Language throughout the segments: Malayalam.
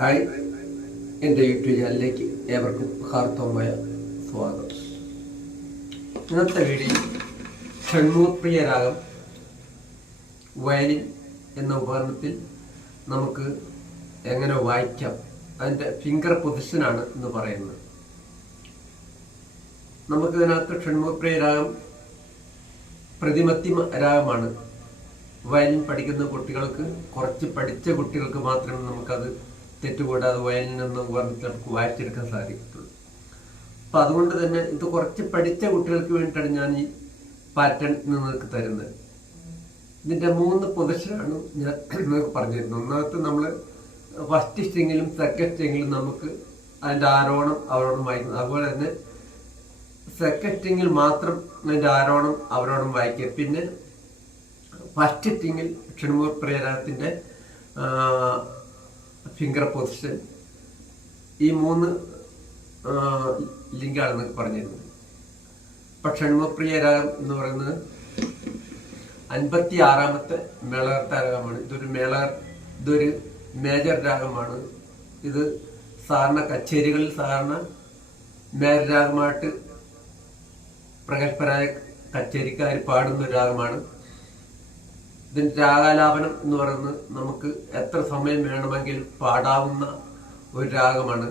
ഹായ്, എൻ്റെ യൂട്യൂബ് ചാനലിലേക്ക് ഏവർക്കും ഹാർദവമായ സ്വാഗതം. ഇന്നത്തെ വീഡിയോ ഷൺമുഖപ്രിയ രാഗം വയലിൻ എന്ന ഉപകരണത്തിൽ നമുക്ക് എങ്ങനെ വായിക്കാം, അതിൻ്റെ ഫിംഗർ പൊസിഷനാണ് എന്ന് പറയുന്നത്. നമുക്ക് ഇതിനകത്ത് ഷൺമുഖപ്രിയ രാഗം പ്രതിമധ്യമ രാഗമാണ്. വയലിൻ പഠിക്കുന്ന കുട്ടികൾക്ക്, കുറച്ച് പഠിച്ച കുട്ടികൾക്ക് മാത്രമേ നമുക്കത് തെറ്റുകൂടാതെ വയലിൽ നിന്ന് ഉപകരണത്തിൽ നമുക്ക് വായിച്ചെടുക്കാൻ സാധിക്കത്തുള്ളൂ. അപ്പം അതുകൊണ്ട് തന്നെ ഇത് കുറച്ച് പഠിച്ച കുട്ടികൾക്ക് വേണ്ടിയിട്ടാണ് ഞാൻ ഈ പാറ്റേൺ നിങ്ങൾക്ക് തരുന്നത്. ഇതിൻ്റെ 3 പൊസിഷനാണ് ഞാൻ നിങ്ങൾക്ക് പറഞ്ഞിരുന്നത്. ഒന്നാമത്തെ നമ്മൾ ഫസ്റ്റ് സ്ട്രിങ്ങിലും സെക്കൻഡ് സ്ട്രിങ്ങിലും നമുക്ക് അതിൻ്റെ ആരോഹണം അവരോഹണം വായിക്കുന്നത്. അതുപോലെ തന്നെ സെക്കൻഡ് സ്ട്രിങ്ങിൽ മാത്രം അതിൻ്റെ ആരോഹണം അവരോഹണം വായിക്കുക. പിന്നെ ഫസ്റ്റ് സ്ട്രിങ്ങിൽ ഷൺമുഖപ്രിയ രാഗത്തിൻ്റെ ഫിംഗർ പൊസിഷൻ, ഈ 3 ലിങ്കാണ് എന്നൊക്കെ പറഞ്ഞിരുന്നത്. ഇപ്പം ഷൺമുഖപ്രിയ രാഗം എന്ന് പറയുന്നത് 56ാമത്തെ മേളകർത്ത രാഗമാണ്. ഇതൊരു മേജർ രാഗമാണ്. ഇത് സാധാരണ കച്ചേരികളിൽ സാധാരണ മേജർ രാഗമായിട്ട് പ്രഗത്ഭരായ കച്ചേരിക്കാർ പാടുന്ന ഒരു രാഗമാണ്. ഇതിൻ്റെ രാഗാലാപനം എന്ന് പറയുന്നത് നമുക്ക് എത്ര സമയം വേണമെങ്കിലും പാടാവുന്ന ഒരു രാഗമാണ്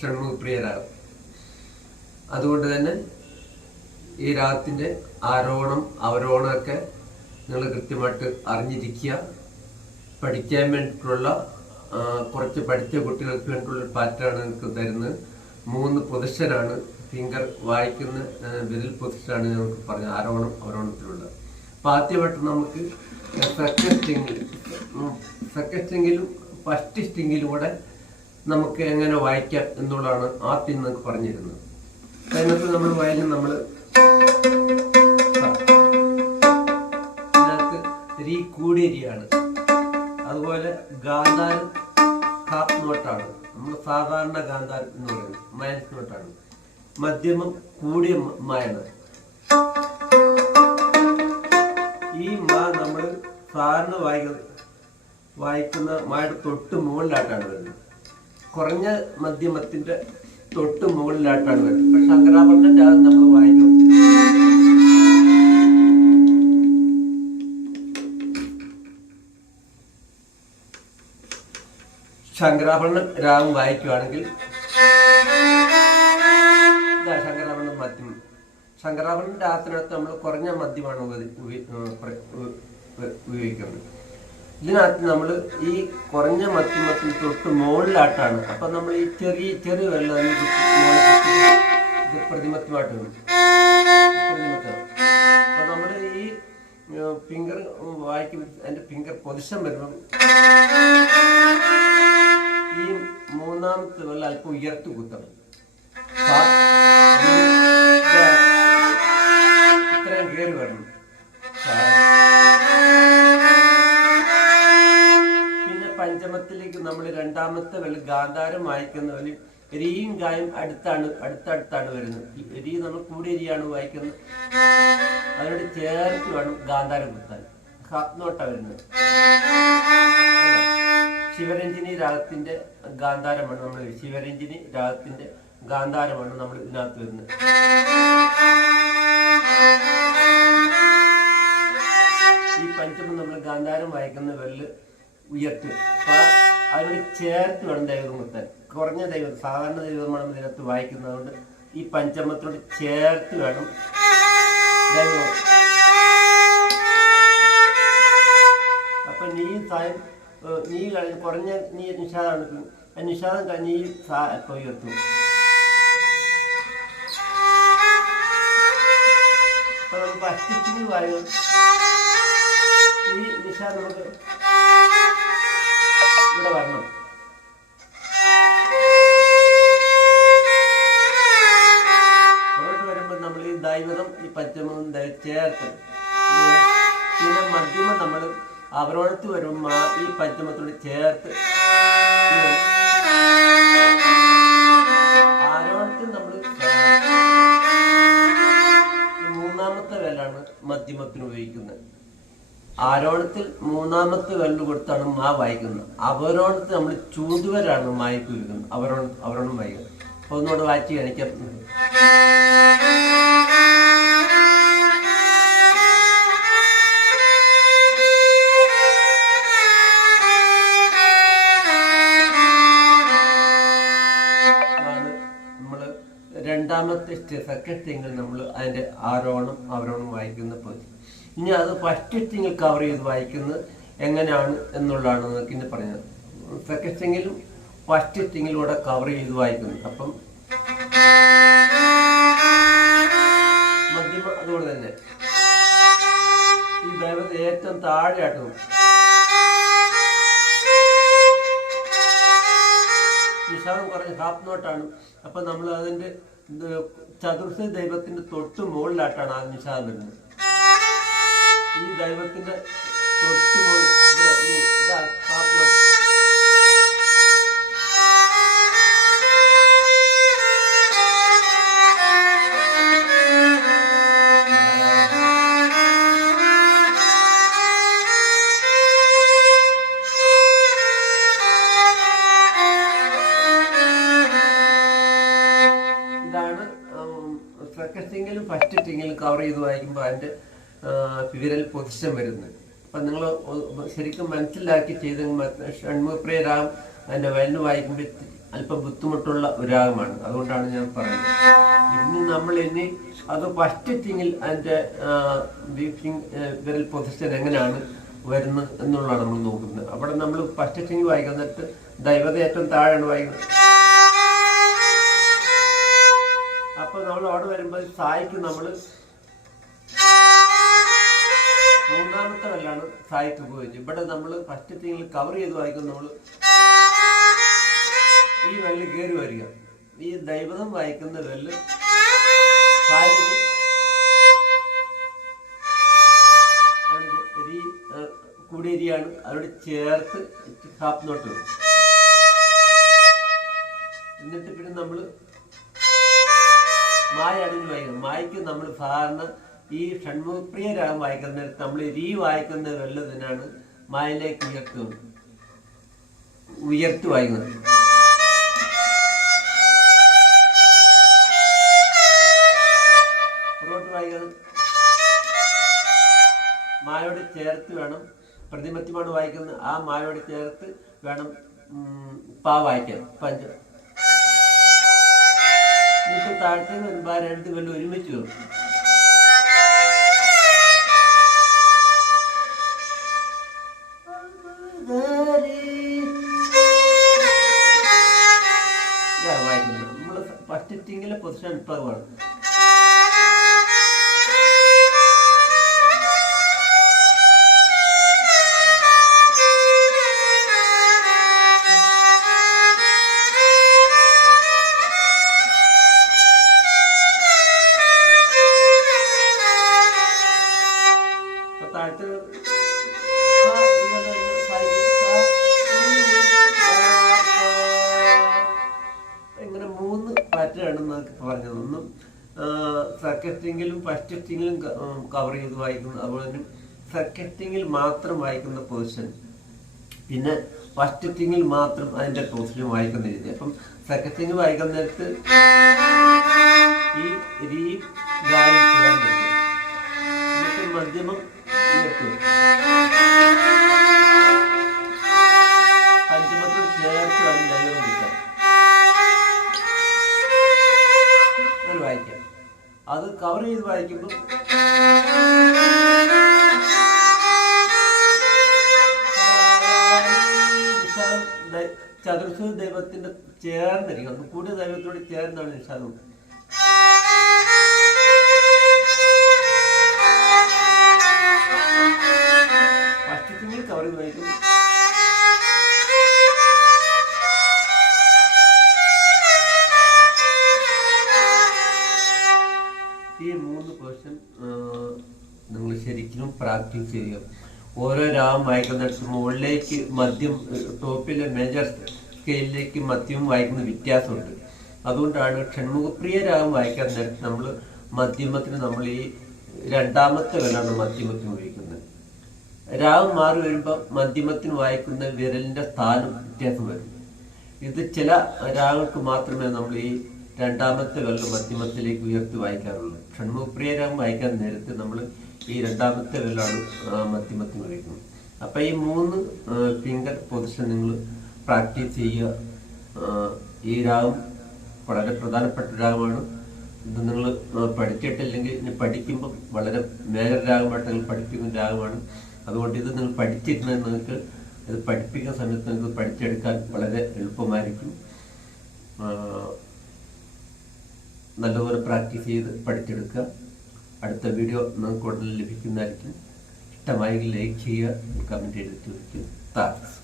ഷൺമുഖപ്രിയ രാഗം. അതുകൊണ്ട് തന്നെ ഈ രാഗത്തിൻ്റെ ആരോഹണം അവരോഹണമൊക്കെ നിങ്ങൾ കൃത്യമായിട്ട് അറിഞ്ഞിരിക്കുക. പഠിക്കാൻ വേണ്ടിയിട്ടുള്ള കുറച്ച് പഠിച്ച കുട്ടികൾക്ക് വേണ്ടിയിട്ടുള്ള പാറ്റേൺ നിങ്ങൾക്ക് തരുന്നത്. 3 പൊസിഷനാണ് ഫിംഗർ വായിക്കുന്ന വിരൽ പൊസിഷനാണ് നമുക്ക് പറഞ്ഞ ആരോഹണം അവരോഹണത്തിലുള്ള. അപ്പം ആദ്യമായിട്ട് നമുക്ക് സെക്കൻഡ് സ്ട്രിങ്ങിലും ഫസ്റ്റ് സ്ട്രിങ്ങിലും കൂടെ നമുക്ക് എങ്ങനെ വായിക്കാം എന്നുള്ളതാണ് ആദ്യം നിങ്ങൾക്ക് പറഞ്ഞിരുന്നത്. അതിനകത്ത് നമ്മൾ വയലിൻ ഇതിനകത്ത് രീ കൂടിയ രീയാണ്. അതുപോലെ ഗാന്ധാരം ഹാഫ് നോട്ടാണ്. നമ്മൾ സാധാരണ ഗാന്ധാരം എന്ന് പറയുന്നത് മൈനസ് നോട്ടാണ്. മധ്യമം കൂടിയ മായാണ്. ഈ മാ നമ്മൾ സാധാരണ വായിക്കുന്ന മായുടെ തൊട്ട് മുകളിലായിട്ടാണ് വരുന്നത്. കുറഞ്ഞ മധ്യമത്തിന്റെ തൊട്ട് മുകളിലായിട്ടാണ് വരുന്നത്. ഇപ്പൊ ശങ്കരാഭരണന്റെ രാഗം നമ്മൾ വായിക്കും. ശങ്കരാഭരണ രാഗം വായിക്കുകയാണെങ്കിൽ ശങ്കരാഭരണം മധ്യമം. ശങ്കരാഭരണ രാഗത്തിനകത്ത് നമ്മൾ കുറഞ്ഞ മദ്യമാണ് ഉപയോഗിക്കുന്നത്. ഇതിനകത്ത് നമ്മൾ ഈ കുറഞ്ഞ മധ്യമത്തിന് തൊട്ട് മുകളിലായിട്ടാണ്. അപ്പം നമ്മൾ ഈ ചെറിയ വെള്ളം ഇത് പ്രതിമത്യമായിട്ട് വരും. അപ്പം നമ്മൾ ഈ ഫിംഗർ വായിക്കുമ്പോൾ അതിൻ്റെ ഫിംഗർ പൊസിഷൻ വരുമ്പം ഈ 3ാമത്തെ വെള്ളം അല്പം ഉയർത്തി കുത്തണം. ഇത്രയും കയറി വരണം. പിന്നെ പഞ്ചമത്തിലേക്ക് നമ്മൾ 2ാമത്തെ വെള്ളി ഗാന്ധാരം വായിക്കുന്നവര് രീയും ഗായും അടുത്തടുത്താണ് വരുന്നത്. രീ നമ്മൾ കൂടിയ രീയാണ് വായിക്കുന്നത്. അതിനോട് ചേർത്ത് വേണം ഗാന്ധാരം കുത്താൻ. ഹാപ്നോട്ട വരുന്നത്. ശിവരഞ്ജിനി രാഗത്തിന്റെ ഗാന്ധാരമാണ് നമ്മൾ ഇതിനകത്ത് വരുന്നത്. ഈ പഞ്ചമം നമ്മൾ ഗാന്ധാരം വായിക്കുന്ന വെല്ല് ഉയർത്തി അതിനോട് ചേർത്ത് വേണം ദൈവം കുത്താൻ. കുറഞ്ഞ ദൈവം, സാധാരണ ദൈവമാണ് ഇതിനകത്ത് വായിക്കുന്നതുകൊണ്ട് ഈ പഞ്ചമത്തോട് ചേർത്ത് വേണം ദൈവം. അപ്പൊ നീ കുറഞ്ഞ നീ നിഷാദാണ്. നിഷാദം കഴിഞ്ഞ് ഈ അല്പം ഉയർത്തും. അപ്പൊ നമുക്ക് അസ്തിത്വത്തിൽ വായു ഈ നിഷാദം നമുക്ക് ഇവിടെ വരണം. പുറത്ത് വരുമ്പോൾ നമ്മൾ ഈ ദൈവതം ഈ പഞ്ചമവും ചേർത്ത് പിന്നെ മധ്യമം നമ്മൾ അവരോടത്ത് വരുമ്പോൾ ഈ പഞ്ചമത്തോട് ചേർത്ത് ആരോടത്തിൽ നമ്മൾ 3ാമത്തെ വേലാണ് മധ്യമത്തിന് ഉപയോഗിക്കുന്നത്. ആരോഹണത്തിൽ മൂന്നാമത്തെ വിരൽ കൊടുത്താണ് മാ വായിക്കുന്നത്. അവരോഹണത്തിൽ നമ്മൾ ചൂണ്ടുവരാണ് മായ്ക്ക് വിൽക്കുന്നത്. അവരോഹണം വായിക്കുന്നത്. അപ്പോൾ ഒന്നുകൂടെ വായിച്ച് കാണിക്കാം. രണ്ടാമത്തെ സെക്കൻഡ് സ്ട്രിങ്ങിൽ നമ്മൾ അതിൻ്റെ അവരോഹണം വായിക്കുന്ന പൊസിഷൻ. ഇനി അത് ഫസ്റ്റ് സ്ട്രിങ്ങിൽ കവർ ചെയ്ത് വായിക്കുന്നത് എങ്ങനെയാണ് എന്നുള്ളതാണ് നമുക്ക് ഇന്ന് പറഞ്ഞത്. സെക്കൻഡ് സ്ട്രിങ്ങിലും ഫസ്റ്റ് സ്ട്രിങ്ങിലൂടെ കവർ ചെയ്ത് വായിക്കുന്നത്. അപ്പം മധ്യമ അതുപോലെ തന്നെ ഈ ദൈവത്തെ ഏറ്റവും താഴെയാട്ടും നിഷാദം കുറഞ്ഞ ഹാഫ് നോട്ടാണ്. അപ്പൊ നമ്മൾ അതിന്റെ ചതുർശ്ര ദൈവത്തിന്റെ തൊട്ട് മുകളിലായിട്ടാണ് ആ നിഷാദം വരുന്നത്. ഈ ദൈവത്തിന്റെ തൊട്ട് മുകളിൽ ഹാഫ് നോട്ട്. സെക്കൻഡ് സ്ട്രിങ്ങിലും ഫസ്റ്റ് സ്ട്രിങ്ങിലും കവർ ചെയ്ത് വായിക്കുമ്പോൾ അതിൻ്റെ വിരൽ പൊസിഷൻ വരുന്നത്. അപ്പം നിങ്ങൾ ശരിക്കും മനസ്സിലാക്കി ചെയ്തെങ്കിൽ ഷൺമുഖപ്രിയ രാഗം അതിൻ്റെ വയലിന് വായിക്കുമ്പോൾ അല്പം ബുദ്ധിമുട്ടുള്ള ഒരു രാഗമാണ്. അതുകൊണ്ടാണ് ഞാൻ പറയുന്നത്. ഇനി അത് ഫസ്റ്റ് സ്ട്രിങ്ങിൽ അതിൻ്റെ വിരൽ പൊസിഷൻ എങ്ങനെയാണ് വരുന്നത് എന്നുള്ളതാണ് നമ്മൾ നോക്കുന്നത്. അവിടെ നമ്മൾ ഫസ്റ്റ് സ്ട്രിങ് വായിക്കുന്നിട്ട് ദൈവത ഏറ്റവും താഴെയാണ് വായിക്കുന്നത്. അപ്പൊ നമ്മൾ അവിടെ വരുമ്പോൾ സായിക്ക് നമ്മൾ മൂന്നാമത്തെ വല്ലാണ് സായിക്ക് ഉപയോഗിച്ചു. ഇവിടെ നമ്മൾ ഫസ്റ്റ് സ്ട്രിങ്ങിൽ കവർ ചെയ്ത് വായിക്കും. നമ്മൾ ഈ വെല്ല് കയറി വരിക. ഈ ദൈവതം വായിക്കുന്ന വെല്ല് കൂടിയരിയാണ്. അതോട് ചേർത്ത് ഹാഫ് നോട്ട് വരും. എന്നിട്ട് പിന്നെ നമ്മൾ മായ അടങ്ങി വായിക്കണം. മായ്ക്ക് നമ്മൾ സാധാരണ ഈ ഷൺമുഖപ്രിയ രാഗം വായിക്കുന്ന നേരത്ത് നമ്മൾ വായിക്കുന്ന വെല്ല് തന്നെയാണ് മായയിലേക്ക് ഉയർത്തി വായിക്കുന്നത്. പുറകോട്ട് വായിക്കുന്നത് മായോട് ചേർത്ത് വേണം. പ്രതിമത്യമാണ് വായിക്കുന്നത്. ആ മായോട് ചേർത്ത് വേണം പാ വായിക്കാൻ. താഴത്തേക്ക് വരുമ്പോൾ രണ്ട് വെല്ല് ഒരുമിച്ച് വരും. വായിക്കുന്നത് നമ്മൾ ഫസ്റ്റ് സ്ട്രിങ്ങിലെ പൊസിഷൻ ഇപ്പമാണ്. ഇങ്ങനെ 3 പാറ്റേണാണ് പറഞ്ഞത്. ഒന്നും സെക്കൻഡ് സ്ട്രിങ്ങിലും ഫസ്റ്റ് സ്ട്രിങ്ങിലും കവർ ചെയ്ത് വായിക്കുന്നു. അതുപോലെ തന്നെ സെക്കൻഡ് സ്ട്രിങ്ങിൽ മാത്രം വായിക്കുന്ന പൊസിഷൻ, പിന്നെ ഫസ്റ്റ് സ്ട്രിങ്ങിൽ മാത്രം അതിന്റെ പൊസിഷൻ വായിക്കുന്ന രീതി. അപ്പം സെക്കൻഡ് സ്ട്രിങ് വായിക്കുന്ന നേരത്ത് ഈ ഗായം ചെയ്യാൻ പറ്റും. എന്നിട്ട് മധ്യമം പഞ്ചമത്തോട് ചേർത്ത് വേണം ദൈവം കിട്ടാൻ. അങ്ങനെ വായിക്കാം. അത് കവർ ചെയ്ത് വായിക്കുമ്പോൾ ചതുർശ്ര ദൈവത്തിന്റെ ചേർന്നിരിക്കും. അത് കൂടുതൽ ദൈവത്തോട് ചേർന്നാണ് നിഷാദം. ഫസ്റ്റ് സ്ട്രിങ്ങിൽ കവർ ചെയ്ത് വായിക്കും. ഈ 3 പേഴ്സൺ നിങ്ങൾ ശരിക്കും പ്രാക്ടീസ് ചെയ്യുക. ഓരോ രാഗം വായിക്കുന്നിടത്ത് മുകളിലേക്ക് മദ്യം, ടോപ്പിലെ മേജർ സ്കെയിലിലേക്ക് മദ്യം വായിക്കുന്ന വ്യത്യാസമുണ്ട്. അതുകൊണ്ടാണ് ഷൺമുഖപ്രിയ രാഗം വായിക്കാൻ നേരത്ത് നമ്മൾ മധ്യമത്തിന് നമ്മൾ ഈ രണ്ടാമത്തെ വെല്ലാണ് മധ്യമത്തിന് ഉപയോഗിക്കുന്നത്. രാഗം മാറി വരുമ്പോൾ മധ്യമത്തിന് വായിക്കുന്ന വിരലിന്റെ സ്ഥാനം വ്യത്യാസം വരും. ഇത് ചില രാഗങ്ങൾക്ക് മാത്രമേ നമ്മൾ ഈ രണ്ടാമത്തെ വിരൽ മധ്യമത്തിലേക്ക് ഉയർത്തി വായിക്കാറുള്ളൂ. ഷൺമുഖപ്രിയ രാഗം വായിക്കാൻ നേരത്തെ നമ്മൾ ഈ രണ്ടാമത്തെ വിരലാണ് മധ്യമത്തിന് വയ്ക്കുന്നത്. അപ്പൊ ഈ 3 ഫിംഗർ പൊസിഷൻ നിങ്ങൾ പ്രാക്ടീസ് ചെയ്യുക. ഈ രാഗം വളരെ പ്രധാനപ്പെട്ട രാഗമാണ്. ഇത് നിങ്ങൾ പഠിച്ചിട്ടില്ലെങ്കിൽ ഇനി പഠിക്കുമ്പോൾ വളരെ മേജർ രാഗമായിട്ട് നിങ്ങൾ പഠിപ്പിക്കുന്ന രാഗമാണ്. അതുകൊണ്ട് ഇത് നിങ്ങൾ പഠിച്ചിരുന്നാൽ നിങ്ങൾക്ക് ഇത് പഠിപ്പിക്കുന്ന സമയത്ത് നിങ്ങൾക്ക് പഠിച്ചെടുക്കാൻ വളരെ എളുപ്പമായിരിക്കും. നല്ലപോലെ പ്രാക്ടീസ് ചെയ്ത് പഠിച്ചെടുക്കുക. അടുത്ത വീഡിയോ നിങ്ങൾക്ക് ഉടനെ ലഭിക്കുന്നതായിരിക്കും. ഇഷ്ടമായെങ്കിൽ ലൈക്ക് ചെയ്യുക, കമൻറ്റ് ചെയ്തിട്ട് താങ്ക്സ്.